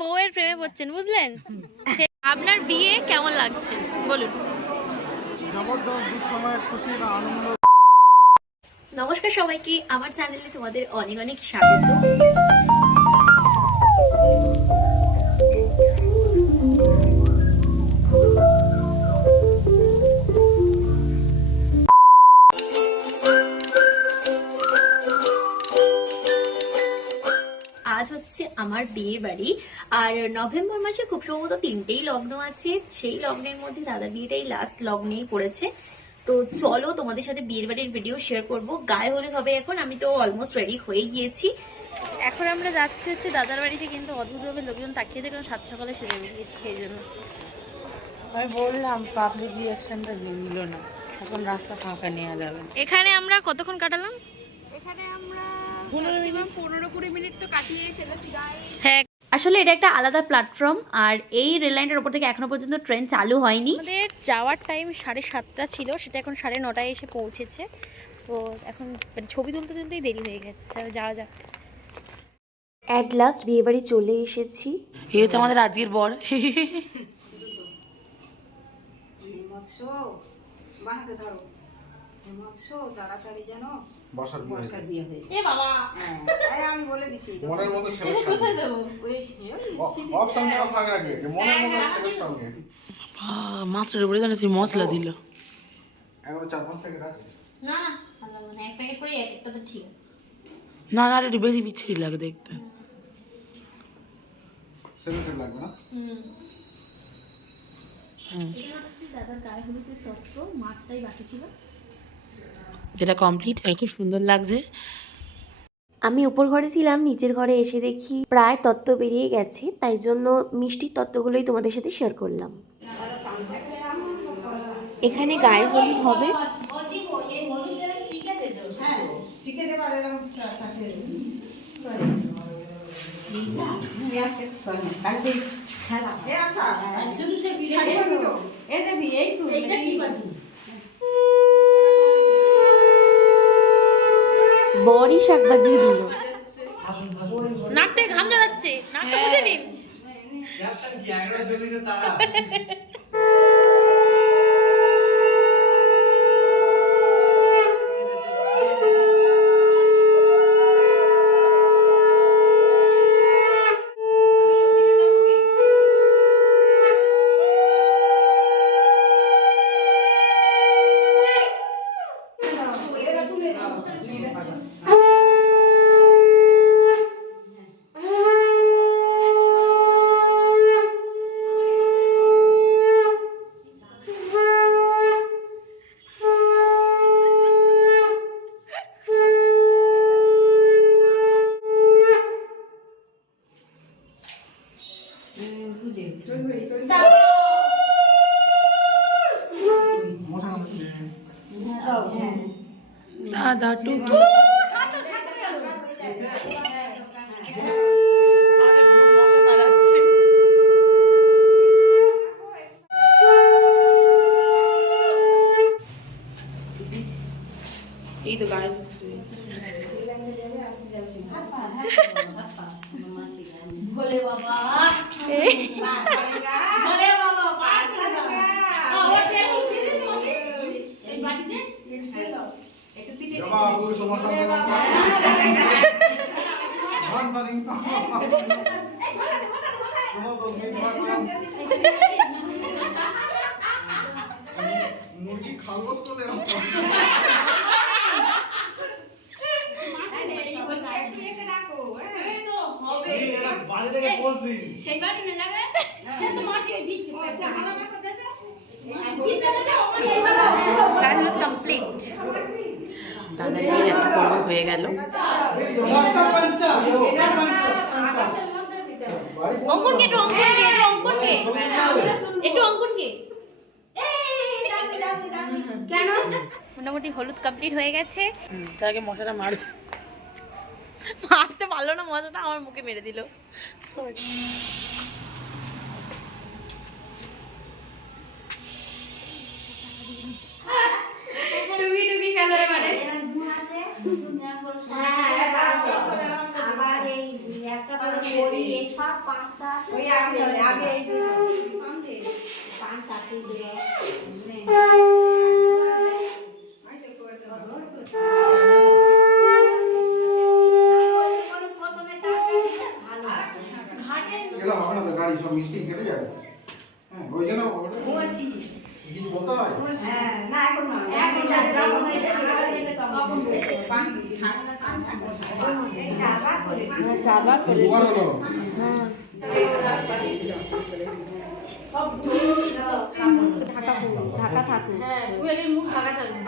বউয়ের প্রেমে পড়ছেন, বুঝলেন? আপনার বিয়ে কেমন লাগছে বলুন। জবরদস্ত দুঃসময়ের খুশির আনন্দ। নমস্কার সবাইকে, আমার চ্যানেলে তোমাদের অনেক অনেক স্বাগত। আজ হচ্ছে আমার বিয়ে বাড়ি, আর নভেম্বর মাসে খুব সম্ভবত 3টেই লগ্ন আছে। সেই লগ্নের মধ্যে দাদা বিয়েটাই লাস্ট লগ্নেই পড়েছে। তো চলো তোমাদের সাথে বিয়ের বাড়ির ভিডিও শেয়ার করব। গায়ে হলুদ হবে এখন, আমি তো অলমোস্ট রেডি হয়ে গিয়েছি। এখন আমরা যাচ্ছি হচ্ছে দাদার বাড়িতে, কিন্তু অদ্ভুতভাবে লোকজন তাকিয়েছে কারণ 7 সকালে সেজে বেরিয়েছি সেই জন্য। আমি বললাম পাবলিক রিয়াকশনটা নিল না, এখন রাস্তা ফাঁকা নেওয়া যাবে। এখানে আমরা কতক্ষণ কাটালাম? এখানে আমরা 15-20 মিনিট তো কাটিয়েই ফেলেছি গায়ে। হ্যাঁ, আসলে এটা একটা আলাদা প্ল্যাটফর্ম, আর এই রেল লাইনের ওপর থেকে এখনো পর্যন্ত ট্রেন চালু হয়নি। আমাদের যাওয়ার টাইম 7:30 ছিল, সেটা এখন 9:30 এসে পৌঁছেছে। তো এখন ছবি তুলতে তুলতেই দেরি হয়ে গেছে, তাহলে যাওয়া যাক। অ্যাট লাস্ট বিয়ে বাড়ি চলে এসেছি। এই হচ্ছে আমাদের আজকের বর। মৎস্য বানাতে ধরো, মৎস্য তাড়াতাড়ি যেন বসার বিয়ে হয়ে যায়। এ বাবা, হ্যাঁ, আমি বলে দিছি মনের মতো ছেলের কোথায় সঙ্গে দেবো? ওই অপশনটা ফাঁক রাখবে যে মনের মতো ছেলের সঙ্গে। মাছটার উপরে জানিস মশলা দিল। এখনো 4-5 প্যাকেট আছে। না না, আলাদা মানে এক প্যাকেট করে একটা তো ঠিক আছে। না না, একটু বেশি বিচ্ছিরি লাগে দেখতে। সেন্টেড লাগবে না? এটা হচ্ছে দাদার গায়ে হলুদের তত্ত্ব, মাছটাই বাকি ছিল। যেটা কমপ্লিট আর খুব সুন্দর লাগছে। আমি উপর ঘরে ছিলাম, নিচের ঘরে এসে দেখি প্রায় তত্ত্ব বেরিয়ে গেছে, তাই জন্য মিষ্টির তত্ত্বগুলোই তোমাদের সাথে শেয়ার করলাম। এখানে গায়ে হলুদ হবে। বড়ই শাক বাজিয়ে দিল। নাকটায় ঘাম জড়াচ্ছে, নাকটা মুছে নিন। দাদা টুকি এই তো গায়ে ভোলে বাবা, ভোলে বাবা, জবা গুরু সমস্যা ধান দাদিং সাহ কোনো তো মিট মারলাম মুরগি খালবস করে বাড়ি থেকে পোস্ট দিই সেই বাড়ি না লাগে সে তো মাসি দিচ্ছে পয়সা আলাদা করতে আছে। গায়ে হলুদ কমপ্লিট। দাদার বিয়ের একটা পর্ব হয়ে গেল। অঙ্কনকে একটু অঙ্কনকে একটু অঙ্কনকে কেন? মোটামুটি হলুদ কমপ্লিট হয়ে গেছে। তার আগে মশাটা মারতে পারলো না, মশাটা আমার মুখে মেরে দিল। টুকি টুকি খেলো এবারে। আবার এই একটা করে দেবে ওই আগে এই পান দে পান কাটি দে এগুলো হবে না তো, গাড়ি সব মিষ্টি কেটে যাবে। হ্যাঁ, ওই জন্য কিছু বলতে হয়? হ্যাঁ না এখন না এই চারবার করে চারবার করে দুবার হলো। ঢাকা থাকুক হ্যাঁ টুয়েলের মুখ ঢাকা থাকবে।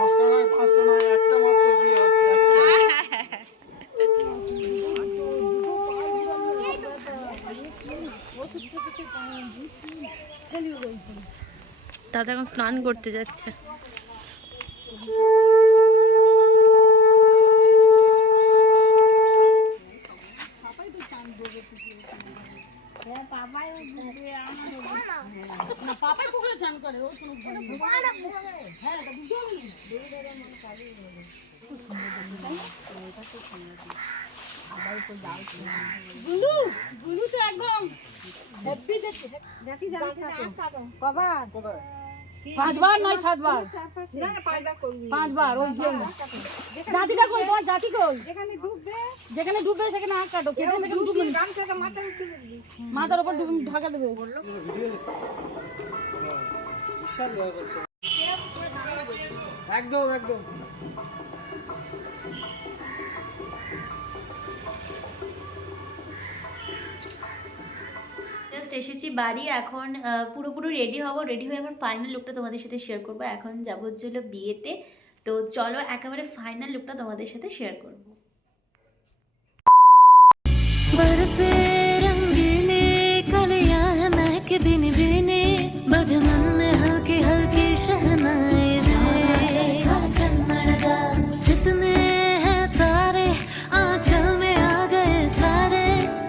দশটা নয়, পাঁচটা নয়, একটা মাত্র বিয়ে হচ্ছে, একটা। দাদা এখন স্নান করতে যাচ্ছে। কবার কোথায়? 5 বার নয় 7 বার, 5 বার। ওই যে জাতিটা কই, তোমার জাতি কই? যেখানে ডুববে সেখানে হাত কাটো, কেটে সেখানে ডুববে মাথার উপর ঢাকা দেবে। একদম একদম। জাস্ট এসেছি বাড়ি, এখন পুরোপুরি রেডি হব। রেডি হয়ে আমার ফাইনাল লুকটা তোমাদের সাথে শেয়ার করবো। এখন যাবো হচ্ছে হলো বিয়েতে, তো চলো একেবারে ফাইনাল লুকটা তোমাদের সাথে শেয়ার করবো। बरसे रंगीने कलियां हैं महके बिन बिने बज मन में हल्की हल्की शहनाई जितने हैं तारे आंचल में आ गए सारे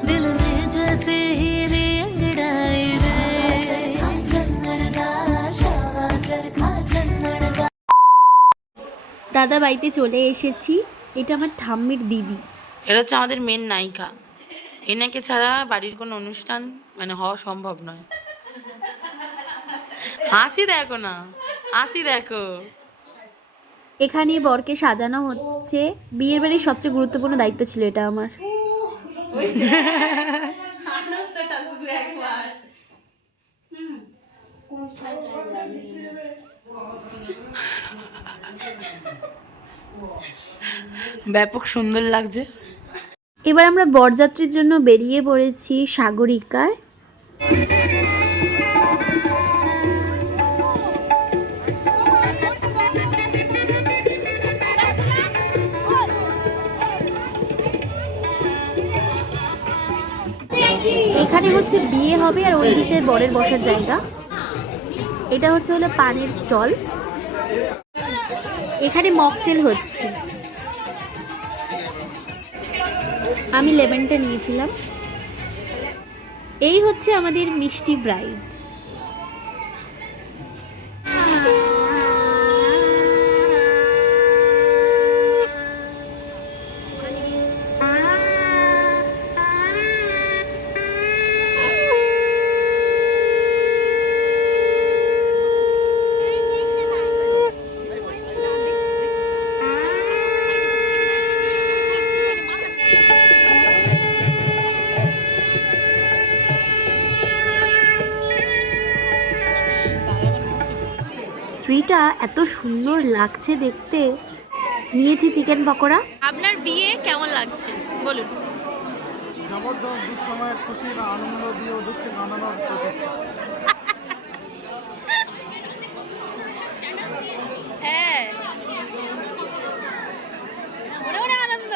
दिल में जैसे हीरे अंगड़ाई দাদা বাড়িতে চলে এসেছি। এটা আমার ঠাম্মির দিদি। এটা হচ্ছে আমাদের মেন নায়িকা। এনাকে ছাড়া বাড়ির কোনো অনুষ্ঠান মানে হওয়া সম্ভব নয়। হাসি দেখো না, হাসি দেখো। এখানে বরকে সাজানো হচ্ছে। বিয়ের বাড়ির সবচেয়ে গুরুত্বপূর্ণ দায়িত্ব ছিল এটা আমার। ব্যাপক সুন্দর লাগছে। এবার আমরা বরযাত্রীর জন্য বেরিয়ে পড়েছি সাগরিকায়। এখানে হচ্ছে বিয়ে হবে আর ওই দিকে বরের বসার জায়গা। এটা হচ্ছে হলো পানের স্টল। এখানে মকটেল হচ্ছে। আমি লেমনটা নিয়েছিলাম। এই হচ্ছে আমাদের মিষ্টি ব্রাইড। মিশ্রিটা এত সুন্দর লাগছে দেখতে। নিয়েছি চিকেন পকোড়া। আপনার বিয়ে কেমন লাগছে বলুন? জবরদস্ত দুঃসময়ের খুশির আনন্দ দিয়ে দুঃখে কাটানোর প্রচেষ্টা। হ্যাঁ, মনে মনে আনন্দ।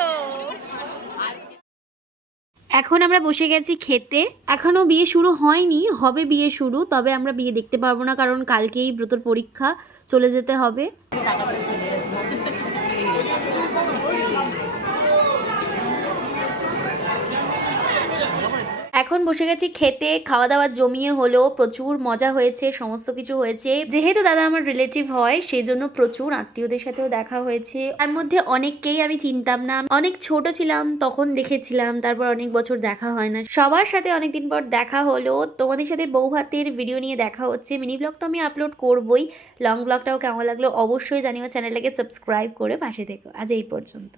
এখন আমরা বসে গেছি খেতে। এখনো বিয়ে শুরু হয়নি, হবে বিয়ে শুরু, তবে আমরা বিয়ে দেখতে পারবো না কারণ কালকেই ব্রতর পরীক্ষা, চলে যেতে হবে। এখন বসে গেছি খেতে, খাওয়া দাওয়া জমিয়ে হলো, প্রচুর মজা হয়েছে, সমস্ত কিছু হয়েছে। যেহেতু দাদা আমার রিলেটিভ হয় সেই জন্য প্রচুর আত্মীয়দের সাথেও দেখা হয়েছে। তার মধ্যে অনেককেই আমি চিনতাম না, অনেক ছোট ছিলাম তখন দেখেছিলাম, তারপর অনেক বছর দেখা হয় না। সবার সাথে অনেকদিন পর দেখা হলো। তোমাদের সাথে বউ ভাতের ভিডিও নিয়ে দেখা হচ্ছে। মিনি ব্লগ তো আমি আপলোড করবই, লং ব্লগটাও কেমন লাগলো অবশ্যই জানিও। চ্যানেলটাকে সাবস্ক্রাইব করে পাশে থেকো। আজ এই পর্যন্ত।